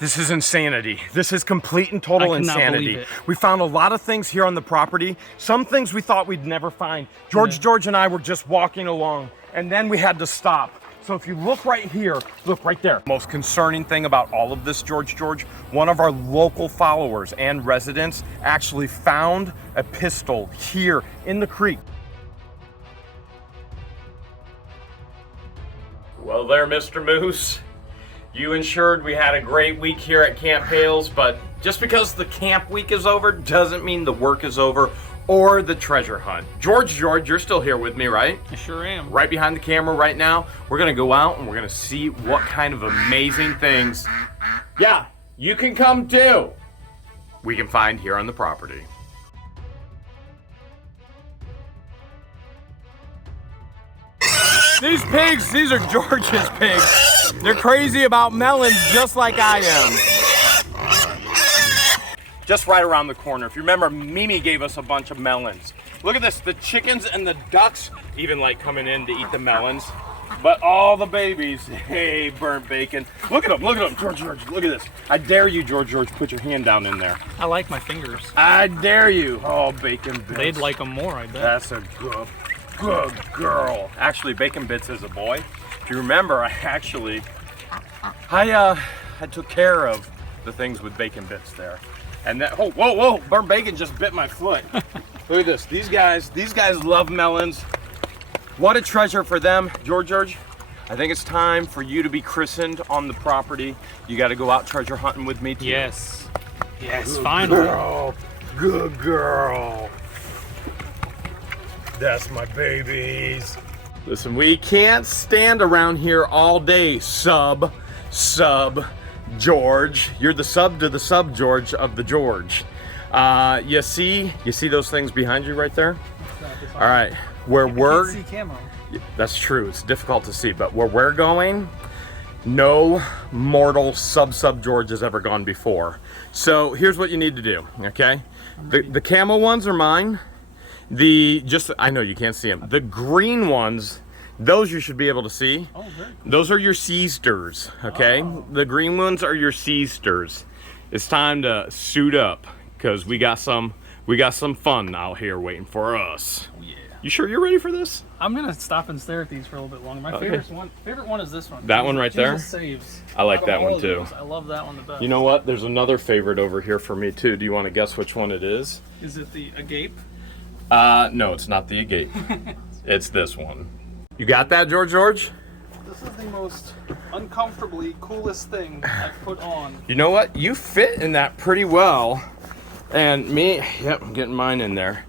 This is insanity. This is complete and total insanity. We found a lot of things here on the property. Some things we thought we'd never find. George and I were just walking along, and then we had to stop. So if you look right here, look right there. Most concerning thing about all of this, George, one of our local followers and residents actually found a pistol here in the creek. Well there, Mr. Moose. You ensured we had a great week here at Camp Hale's, but just because the camp week is over doesn't mean the work is over or the treasure hunt. George, you're still here with me, right? I sure am. Right behind the camera right now. We're gonna go out and we're gonna see what kind of amazing things, yeah, you can come too, we can find here on the property. These pigs, these are George's pigs. They're crazy about melons just like I am. Just right around the corner. If you remember, Mimi gave us a bunch of melons. Look at this, the chickens and the ducks even like coming in to eat the melons. But all the babies, hey, burnt bacon. Look at them, George, look at this. I dare you, George, put your hand down in there. I like my fingers. I dare you. Oh, bacon bits. They'd like them more, I bet. That's a good girl. Actually, Bacon Bits is a boy. If you remember, I took care of the things with Bacon Bits there. And that, oh, whoa, burnt bacon just bit my foot. Look at this, these guys love melons. What a treasure for them. George, I think it's time for you to be christened on the property. You gotta go out treasure hunting with me too. Yes, Good finally. Girl. Good girl. That's my babies. Listen, we can't stand around here all day, sub George. You're the sub to the sub George of the George. You see those things behind you right there? All right, where we're, can't see camo. That's true, it's difficult to see, but where we're going, no mortal sub George has ever gone before. So here's what you need to do, okay? The camo ones are mine. I know you can't see them. The green ones, those you should be able to see. Oh, very cool. Those are your seasters, okay? Oh. The green ones are your seasters. It's time to suit up because we got some fun out here waiting for us. Oh, yeah. You sure you're ready for this? I'm gonna stop and stare at these for a little bit longer. My favorite one is this one. That one right there? Saves. I like that one too. I love that one the best. You know what? There's another favorite over here for me too. Do you want to guess which one it is? Is it the agape? No, it's not the agape. It's this one. You got that, George? This is the most uncomfortably coolest thing I've put on. You know what? You fit in that pretty well. And me, yep, I'm getting mine in there.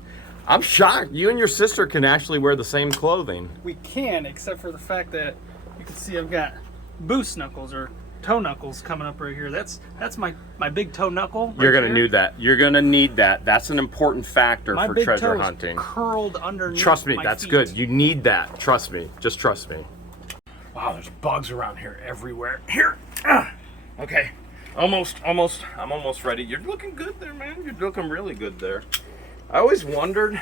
I'm shocked. You and your sister can actually wear the same clothing. We can, except for the fact that you can see I've got boost knuckles or toe knuckles coming up right here. That's my big toe knuckle. Right You're gonna here. need that. You're gonna need that. That's an important factor my for big treasure toe hunting. Is curled underneath. Trust me, my that's feet. good. You need that. Trust me. Just trust me. Wow, there's bugs around here everywhere. Here. Okay. I'm almost ready. You're looking good there, man. You're looking really good there. I always wondered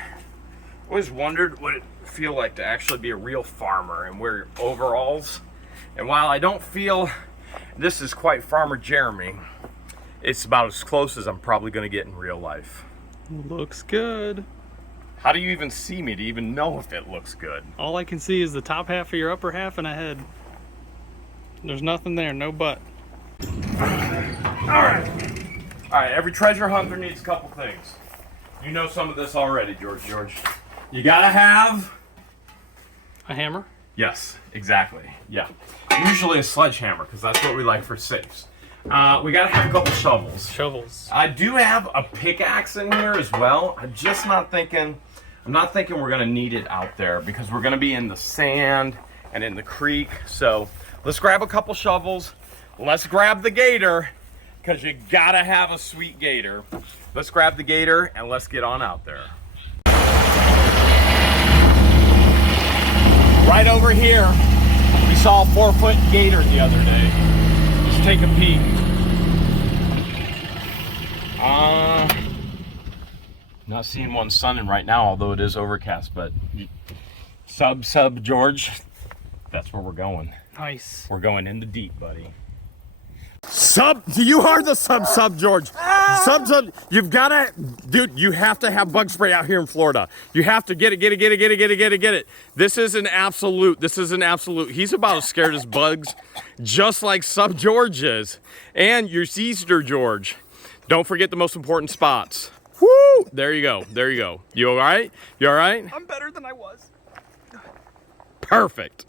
what it'd feel like to actually be a real farmer and wear overalls. And while I don't feel this is quite Farmer Jeremy, it's about as close as I'm probably going to get in real life. Looks good. How do you even see me to even know if it looks good? All I can see is the top half of your upper half and a head. There's nothing there, no butt. All right, every treasure hunter needs a couple things. You know some of this already, George. You gotta have a hammer? Yes, exactly. Yeah. Usually a sledgehammer, because that's what we like for safes. We gotta have a couple shovels. I do have a pickaxe in here as well. I'm not thinking we're gonna need it out there because we're gonna be in the sand and in the creek. So let's grab a couple shovels. Let's grab the gator, because you gotta have a sweet gator. Let's grab the gator and let's get on out there. Right over here, we saw a 4-foot gator the other day. Let's take a peek. Not seeing one sunning right now, although it is overcast, but sub George, that's where we're going. Nice. We're going in the deep, buddy. You are the sub, George. Sub, you've got to, dude, you have to have bug spray out here in Florida. You have to get it. This is an absolute. He's about as scared as bugs, just like Sub George is. And your Easter George. Don't forget the most important spots. Woo! There you go. You all right? You all right? I'm better than I was. Perfect.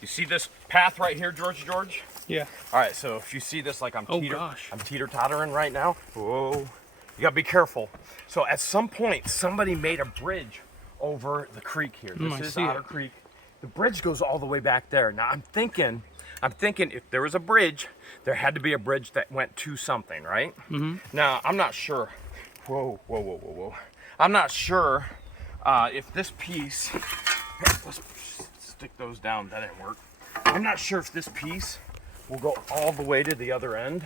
You see this path right here, George? Yeah. All right, so if you see this, like I'm gosh. teeter-tottering right now. Whoa. You gotta be careful. So at some point, somebody made a bridge over the creek here. This is Otter Creek. The bridge goes all the way back there. Now I'm thinking if there was a bridge, there had to be a bridge that went to something, right? Mm-hmm. Now I'm not sure. Whoa. I'm not sure if this piece, let's stick those down, that didn't work. I'm not sure if this piece will go all the way to the other end.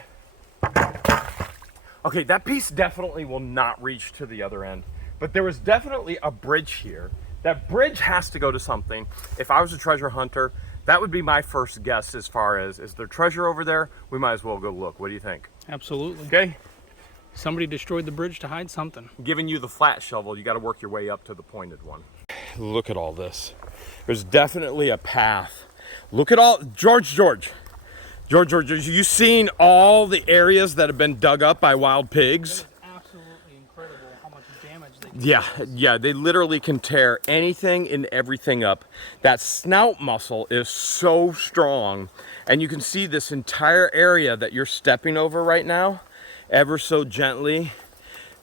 Okay, that piece definitely will not reach to the other end, but there was definitely a bridge here. That bridge has to go to something. If I was a treasure hunter, that would be my first guess as far as, is there treasure over there? We might as well go look. What do you think? Absolutely. Okay. Somebody destroyed the bridge to hide something. Giving you the flat shovel, you got to work your way up to the pointed one. Look at all this. There's definitely a path. Look at all, George, you seen all the areas that have been dug up by wild pigs? It is absolutely incredible how much damage they do. Yeah, they literally can tear anything and everything up. That snout muscle is so strong, and you can see this entire area that you're stepping over right now, ever so gently,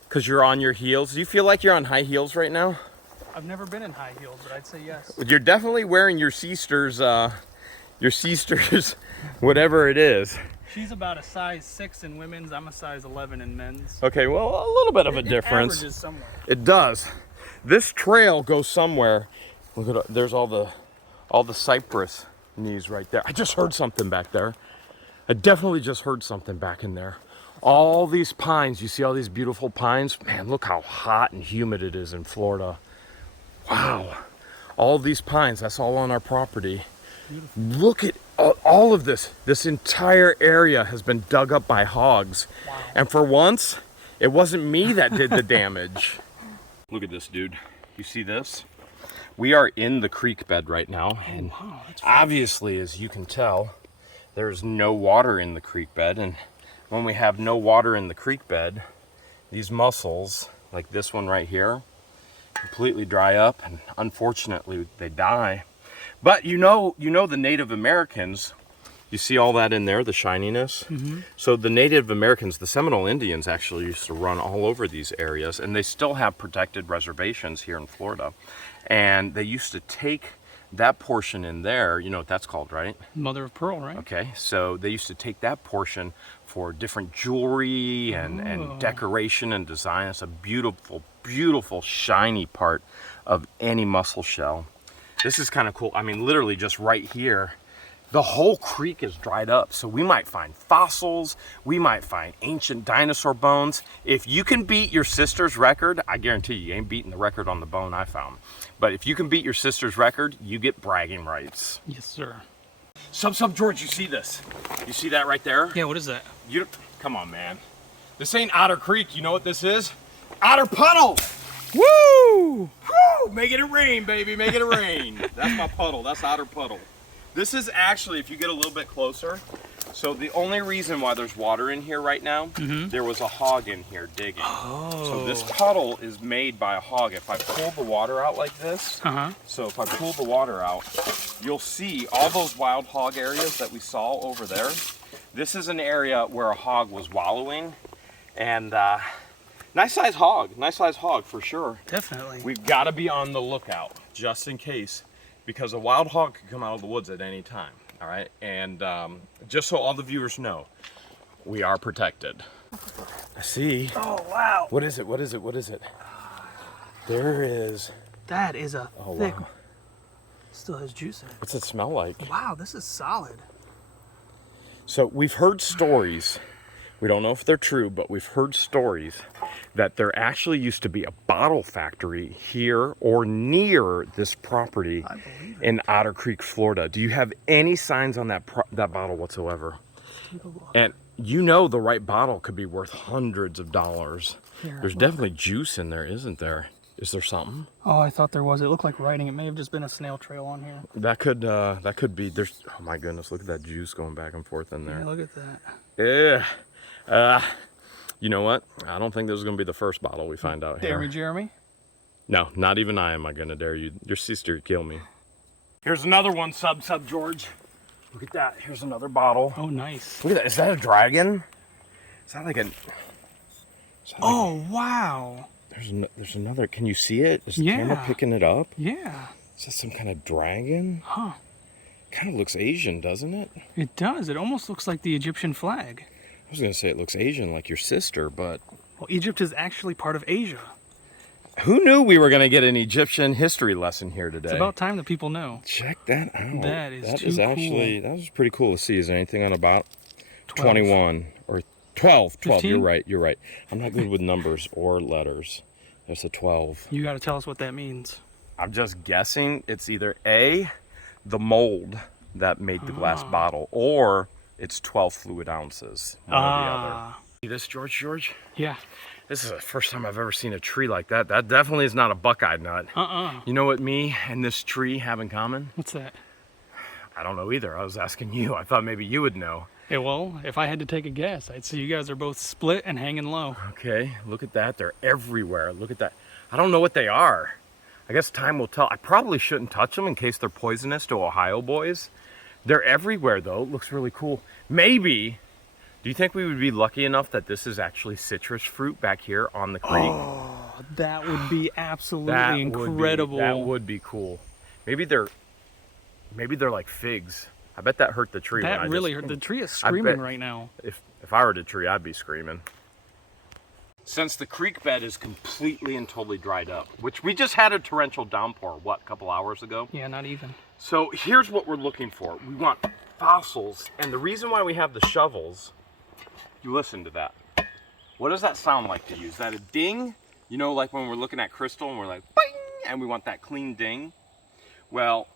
because you're on your heels. Do you feel like you're on high heels right now? I've never been in high heels, but I'd say yes. You're definitely wearing your sister's, whatever it is. She's about a size 6 in women's. I'm a size 11 in men's. Okay, well, a little bit of a difference. It averages somewhere. It does. This trail goes somewhere. Look at, there's all the cypress knees right there. I just heard something back there. I definitely just heard something back in there. All these pines, you see all these beautiful pines? Man, look how hot and humid it is in Florida. Wow. All these pines, that's all on our property. Beautiful. Look at all of this. This entire area has been dug up by hogs. Wow. And for once, it wasn't me that did the damage. Look at this, dude. You see this? We are in the creek bed right now. And wow, obviously, as you can tell, there's no water in the creek bed. And when we have no water in the creek bed, these mussels, like this one right here, completely dry up, and unfortunately they die. But you know the Native Americans, you see all that in there, the shininess? Mm-hmm. So the Native Americans, the Seminole Indians, actually used to run all over these areas, and they still have protected reservations here in Florida. And they used to take that portion in there, you know what that's called, right? Mother of pearl, right? Okay, so they used to take that portion for different jewelry and decoration and design. It's a beautiful, beautiful, shiny part of any mussel shell. This is kind of cool. I mean, literally just right here, the whole creek is dried up. So we might find fossils. We might find ancient dinosaur bones. If you can beat your sister's record, I guarantee you ain't beating the record on the bone I found. But if you can beat your sister's record, you get bragging rights. Yes, sir. Sub George, you see this? You see that right there? Yeah, what is that? Come on, man. This ain't Otter Creek. You know what this is? Otter Puddle! Woo! Woo! Making it rain, baby, making it rain. That's my puddle, that's Otter Puddle. This is actually, if you get a little bit closer, so the only reason why there's water in here right now, there was a hog in here digging. Oh. So this puddle is made by a hog. If I pull the water out like this, so if I pull the water out, you'll see all those wild hog areas that we saw over there. This is an area where a hog was wallowing, and nice size hog for sure. Definitely. We've got to be on the lookout just in case, because a wild hog could come out of the woods at any time. All right, and just so all the viewers know, we are protected. I see. Oh wow! What is it? What is it? What is it? There is. That is a thick. Wow. Still has juice in it. What's it smell like? Wow, this is solid. So we've heard stories. We don't know if they're true, but we've heard stories that there actually used to be a bottle factory here or near this property in Otter Creek, Florida. Do you have any signs on that bottle whatsoever? And you know the right bottle could be worth hundreds of dollars. Here, There's look. definitely juice in there, isn't there? Is there something? Oh, I thought there was. It looked like writing. It may have just been a snail trail on here. That could be. There's, oh my goodness, look at that juice going back and forth in there. Yeah, look at that. Yeah. You know what? I don't think this is gonna be the first bottle we find out here. Dare me, Jeremy? No, not even I am gonna dare you. Your sister would kill me. Here's another one, Sub George. Look at that. Here's another bottle. Oh, nice. Look at that. Is that a dragon? Is that like a? Oh, wow. There's another. Can you see it? Is the Yeah. camera picking it up? Yeah. Is that some kind of dragon? Huh. Kind of looks Asian, doesn't it? It does. It almost looks like the Egyptian flag. I was gonna say it looks Asian like your sister, but Well, Egypt is actually part of Asia. who knew we were gonna get an Egyptian history lesson here today? It's about time that people know. Check that out. That is That too is actually cool. that was pretty cool to see. Is there anything on about 12. 21 or 12? 12. 15? You're right. You're right. I'm not good with numbers or letters. There's a 12. You got to tell us what that means. I'm just guessing it's either A, the mold that made the glass bottle, or it's 12 fluid ounces. One or the other. See this, George? Yeah. This is the first time I've ever seen a tree like that. That definitely is not a buckeye nut. You know what me and this tree have in common? What's that? I don't know either. I was asking you. I thought maybe you would know. Yeah, well, if I had to take a guess, I'd say you guys are both split and hanging low. Okay, look at that. They're everywhere. Look at that. I don't know what they are. I guess time will tell. I probably shouldn't touch them in case they're poisonous to Ohio boys. They're everywhere, though. It looks really cool. Maybe, do you think we would be lucky enough that this is actually citrus fruit back here on the creek? Oh, that would be absolutely incredible. That would be cool. Maybe they're like figs. I bet that hurt the tree. That really hurt. The tree is screaming right now. If I were the tree, I'd be screaming. Since the creek bed is completely and totally dried up, which we just had a torrential downpour, what, a couple hours ago? Yeah, not even. So here's what we're looking for. We want fossils, and the reason why we have the shovels, you listen to that. What does that sound like to you? Is that a ding? You know, like when we're looking at crystal and we're like, bing, and we want that clean ding? Well,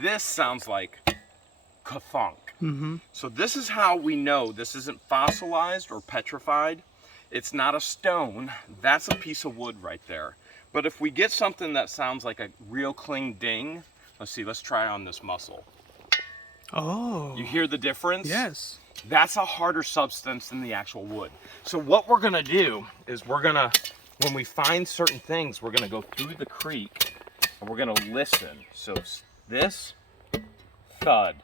this sounds like ka-thunk. So this is how we know this isn't fossilized or petrified. It's not a stone. That's a piece of wood right there. But if we get something that sounds like a real clean ding, let's see, let's try on this muscle. Oh. You hear the difference? Yes. That's a harder substance than the actual wood. So what we're gonna do is when we find certain things, we're gonna go through the creek and we're gonna listen. So this, thud.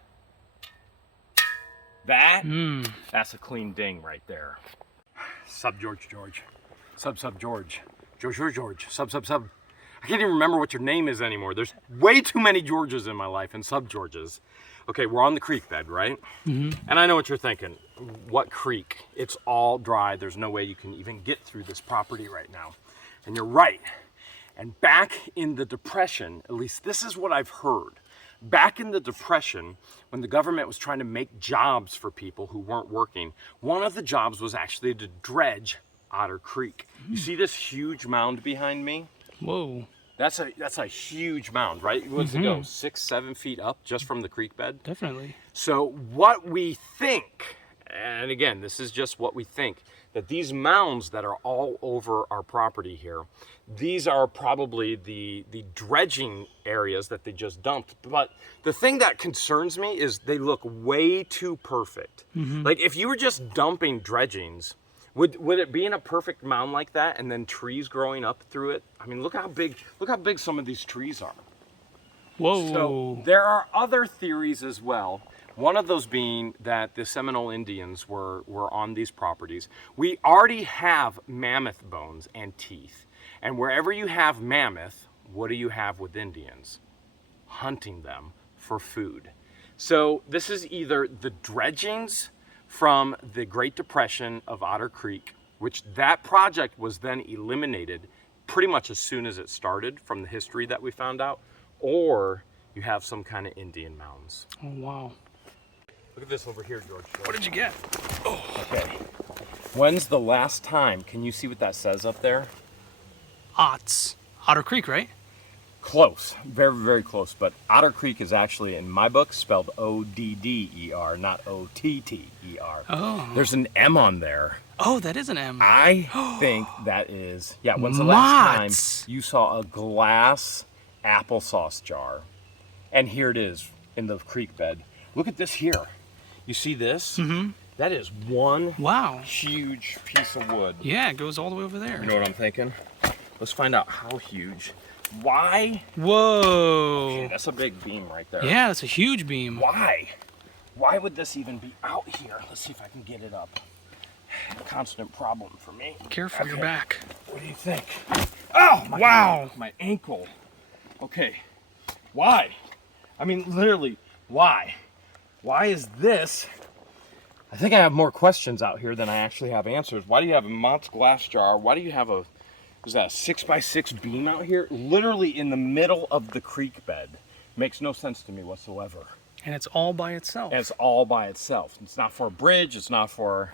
That's a clean ding right there. Sub George. Sub George. George. Sub. I can't even remember what your name is anymore. There's way too many Georges in my life and Sub Georges. Okay, we're on the creek bed, right? And I know what you're thinking. What creek? It's all dry. There's no way you can even get through this property right now. And you're right. And back in the Depression, at least this is what I've heard. Back in the Depression, when the government was trying to make jobs for people who weren't working, one of the jobs was actually to dredge Otter Creek. You see this huge mound behind me? Whoa. That's a huge mound, right? What's it go, 6-7 feet up just from the creek bed? Definitely. So what we think, and again, this is just what we think, that these mounds that are all over our property here, these are probably the dredging areas that they just dumped. But the thing that concerns me is they look way too perfect. Like if you were just dumping dredgings, would it be in a perfect mound like that and then trees growing up through it? I mean, look how big some of these trees are. Whoa. So there are other theories as well. One of those being that the Seminole Indians were on these properties. We already have mammoth bones and teeth. And wherever you have mammoth, what do you have with Indians? Hunting them for food. So this is either the dredgings from the Great Depression of Otter Creek, which that project was then eliminated pretty much as soon as it started from the history that we found out, or you have some kind of Indian mounds. Oh, wow. Look at this over here, George. What did you get? Oh, okay. When's the last time? Can you see what that says up there? Otter Creek, right? Close, very, very close. But Otter Creek is actually, in my book, spelled O-D-D-E-R, not O-T-T-E-R. Oh. There's an M on there. Oh, that is an M. I think that is, yeah, when's the last Mott's. time you saw a glass applesauce jar? And here it is in the creek bed. Look at this here. You see this? Mm-hmm. That is one Wow. huge piece of wood. Yeah, it goes all the way over there. You know what I'm thinking? Let's find out how huge. Why? Whoa. Okay, that's a big beam right there. Yeah, that's a huge beam. Why? Why would this even be out here? Let's see if I can get it up. A constant problem for me. Careful your back. What do you think? Oh, wow. My ankle. Okay. Why? I mean, literally, why? Why is this? I think I have more questions out here than I actually have answers. Why do you have a Mott's glass jar? Why do you have a, is that a 6x6 beam out here? Literally in the middle of the creek bed. Makes no sense to me whatsoever. And it's all by itself. And it's all by itself. It's not for a bridge. It's not for,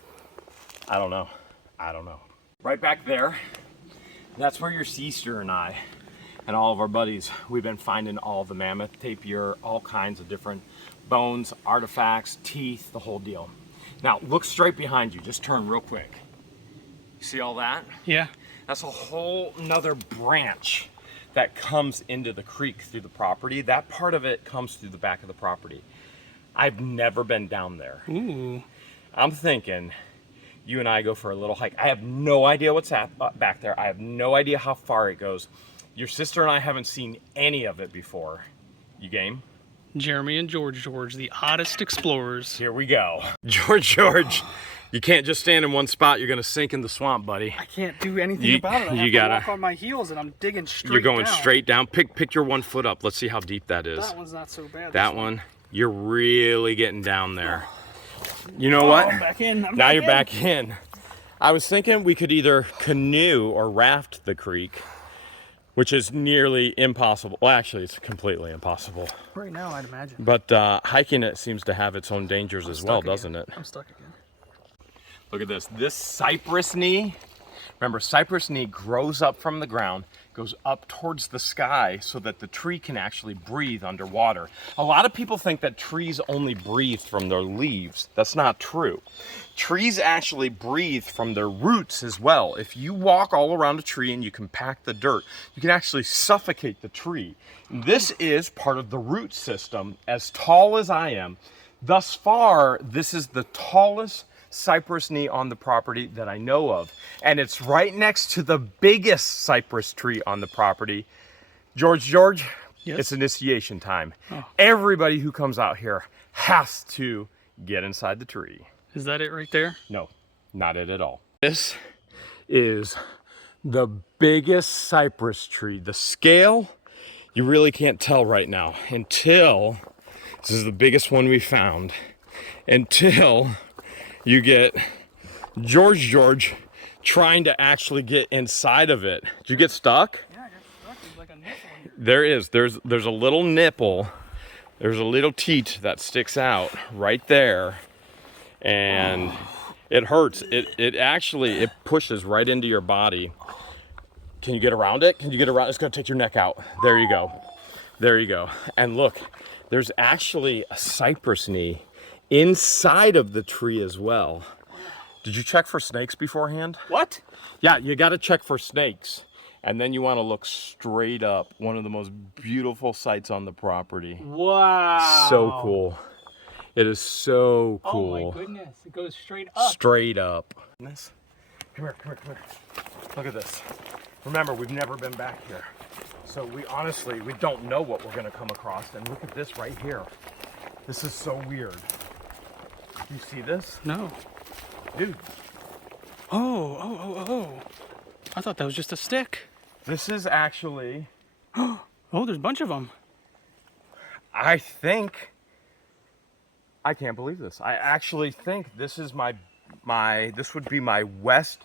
I don't know. I don't know. Right back there, that's where your sister and I and all of our buddies, we've been finding all the mammoth, tapir, all kinds of different bones, artifacts, teeth, the whole deal. Now, look straight behind you. Just turn real quick. You see all that? Yeah. That's a whole nother branch that comes into the creek through the property. That part of it comes through the back of the property. I've never been down there. Ooh. I'm thinking you and I go for a little hike. I have no idea what's back there. I have no idea how far it goes. Your sister and I haven't seen any of it before. You game? Jeremy and George, the oddest explorers. Here we go. George, you can't just stand in one spot. You're gonna sink in the swamp, buddy. I can't do anything about it. I have to walk on my heels and I'm digging straight down. You're going straight down. Pick your 1 foot up. Let's see how deep that is. That one's not so bad. That one, you're really getting down there. You know what? I'm back in. Now you're back in. I was thinking we could either canoe or raft the creek, which is nearly impossible. Well, actually, it's completely impossible. Right now, I'd imagine. But hiking it seems to have its own dangers as well, doesn't it? I'm stuck again. Look at this. This cypress knee, remember, cypress knee grows up from the ground, goes up towards the sky so that the tree can actually breathe underwater. A lot of people think that trees only breathe from their leaves. That's not true. Trees actually breathe from their roots as well. If you walk all around a tree and you compact the dirt, you can actually suffocate the tree. This is part of the root system, as tall as I am. Thus far, this is the tallest cypress knee on the property that I know of. And it's right next to the biggest cypress tree on the property. George, yes? It's initiation time. Oh. Everybody who comes out here has to get inside the tree. Is that it right there? No, not it at all. This is the biggest cypress tree. The scale, you really can't tell right now until, this is the biggest one we found, until you get George trying to actually get inside of it. Did you get stuck? Yeah, I got stuck. There's like a nipple in here. There is. There's a little nipple. There's a little teat that sticks out right there. And it hurts. It actually pushes right into your body. Can you get around it? Can you get around? It's gonna take your neck out. There you go. There you go. And look, there's actually a cypress knee inside of the tree as well. Did you check for snakes beforehand? What? Yeah, you got to check for snakes. And then you want to look straight up. One of the most beautiful sights on the property. Wow. So cool. It is so cool. Oh my goodness, it goes straight up. Straight up. Come here. Look at this. Remember, we've never been back here. So we don't know what we're gonna come across. And look at this right here. This is so weird. You see this? No. Dude. Oh. I thought that was just a stick. This is actually... Oh, there's a bunch of them. I can't believe this. I actually think this is this would be my west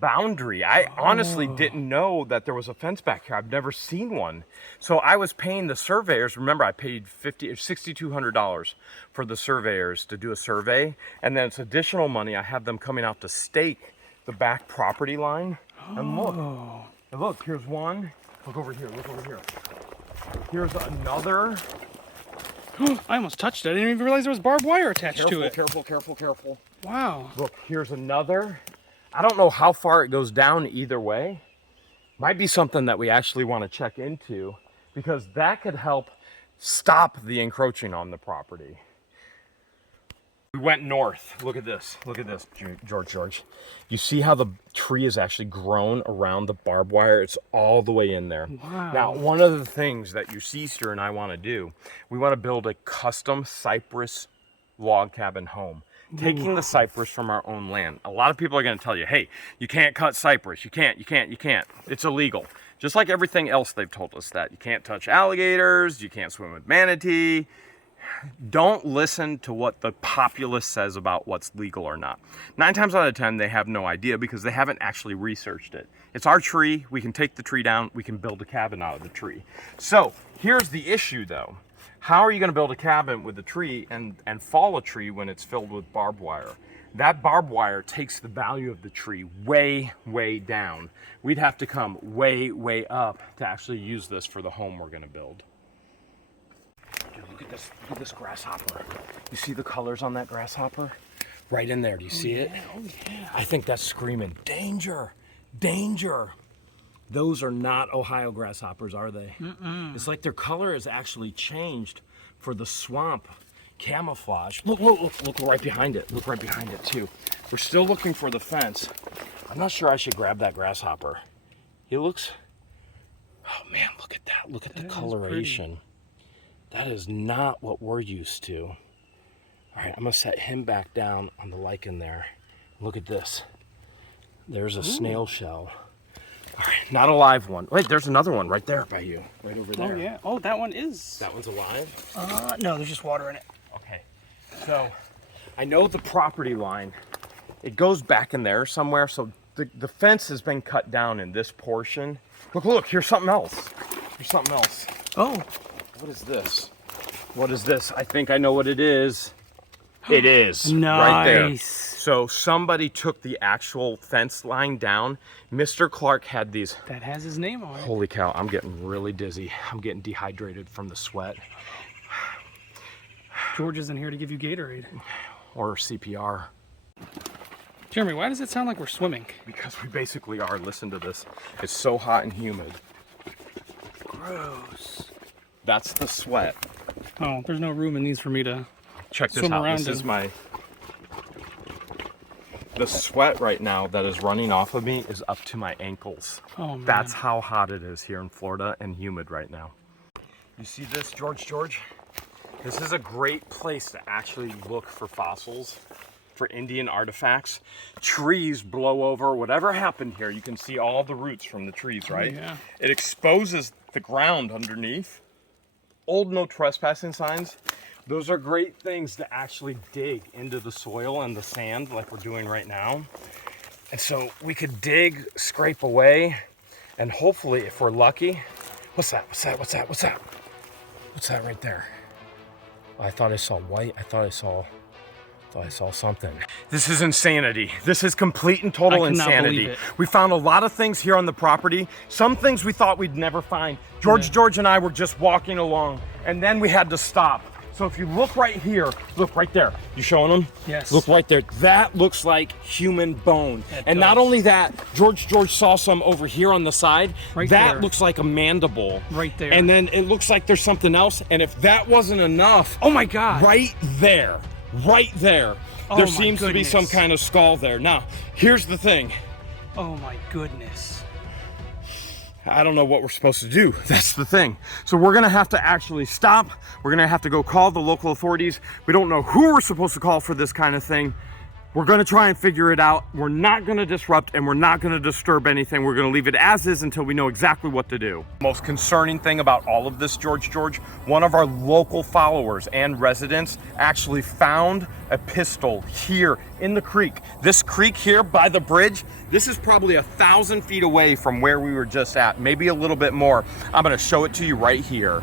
boundary. I honestly didn't know that there was a fence back here. I've never seen one. So I was paying the surveyors. Remember, I paid $6,200 for the surveyors to do a survey. And then it's additional money. I have them coming out to stake the back property line. And look, here's 1, Look over here, look over here. Here's another. I almost touched it. I didn't even realize there was barbed wire attached to it. Careful, careful, careful. Wow. Look, here's another. I don't know how far it goes down either way. Might be something that we actually want to check into, because that could help stop the encroaching on the property. We went north. Look at this, George. You see how the tree is actually grown around the barbed wire? It's all the way in there. Wow. Now, one of the things that your sister and I want to do, we want to build a custom cypress log cabin home. Taking the cypress from our own land. A lot of people are going to tell you, hey, you can't cut cypress. You can't. It's illegal. Just like everything else they've told us that. You can't touch alligators. You can't swim with manatee. Don't listen to what the populace says about what's legal or not. 9 times out of 10, they have no idea because they haven't actually researched it. It's our tree. We can take the tree down. We can build a cabin out of the tree. So here's the issue, though. How are you going to build a cabin with a tree and fall a tree when it's filled with barbed wire? That barbed wire takes the value of the tree way, way down. We'd have to come way, way up to actually use this for the home we're going to build. Dude, look at this grasshopper. You see the colors on that grasshopper? Right in there, do you see it? Oh yeah. I think that's screaming, danger, danger. Those are not Ohio grasshoppers, are they? It's like their color has actually changed for the swamp camouflage. Look right behind it. Look right behind it too. We're still looking for the fence. I'm not sure I should grab that grasshopper. He looks, oh man, look at that. Look at the coloration. That is not what we're used to. All right, I'm gonna set him back down on the lichen there. Look at this. There's a snail shell. All right, not a live one. Wait, there's another one right there by you, right over there. Oh yeah. Oh, that one is. That one's alive? No, there's just water in it. Okay, so I know the property line, it goes back in there somewhere, so the fence has been cut down in this portion. Look, here's something else. Here's something else. Oh. What is this? What is this? I think I know what it is. It is. Nice. Right there. So somebody took the actual fence line down. Mr. Clark had these. That has his name on it. Holy cow, I'm getting really dizzy. I'm getting dehydrated from the sweat. George isn't here to give you Gatorade. Or CPR. Jeremy, why does it sound like we're swimming? Because we basically are. Listen to this. It's so hot and humid. Gross. That's the sweat. Oh, there's no room in these for me to check this swim out. around This is in. the sweat right now that is running off of me is up to my ankles. Oh man. That's how hot it is here in Florida and humid right now. You see this, George? This is a great place to actually look for fossils, for Indian artifacts. Trees blow over, whatever happened here, you can see all the roots from the trees, right? Yeah. It exposes the ground underneath. Old no trespassing signs. Those are great things to actually dig into the soil and the sand like we're doing right now. And so we could dig, scrape away, and hopefully if we're lucky, what's that right there? I thought I saw white. I thought I saw something. This is insanity. This is complete and total I cannot insanity. believe it. We found a lot of things here on the property. Some things we thought we'd never find. George and I were just walking along, and then we had to stop. So if you look right here, look right there. You showing them? Yes. Look right there. That looks like human bone. And not only that, George saw some over here on the side. Right that there. looks like a mandible. Right there. And then it looks like there's something else. And if that wasn't enough, Oh my God. right there, Oh there my seems to be some goodness. kind of skull there. Now, here's the thing. Oh my goodness. I don't know what we're supposed to do. That's the thing. So we're gonna have to actually stop. We're gonna have to go call the local authorities. We don't know who we're supposed to call for this kind of thing. We're gonna try and figure it out. We're not gonna disrupt and we're not gonna disturb anything. We're gonna leave it as is until we know exactly what to do. Most concerning thing about all of this, George, one of our local followers and residents actually found a pistol here in the creek. This creek here by the bridge, this is probably 1,000 feet away from where we were just at, maybe a little bit more. I'm gonna show it to you right here.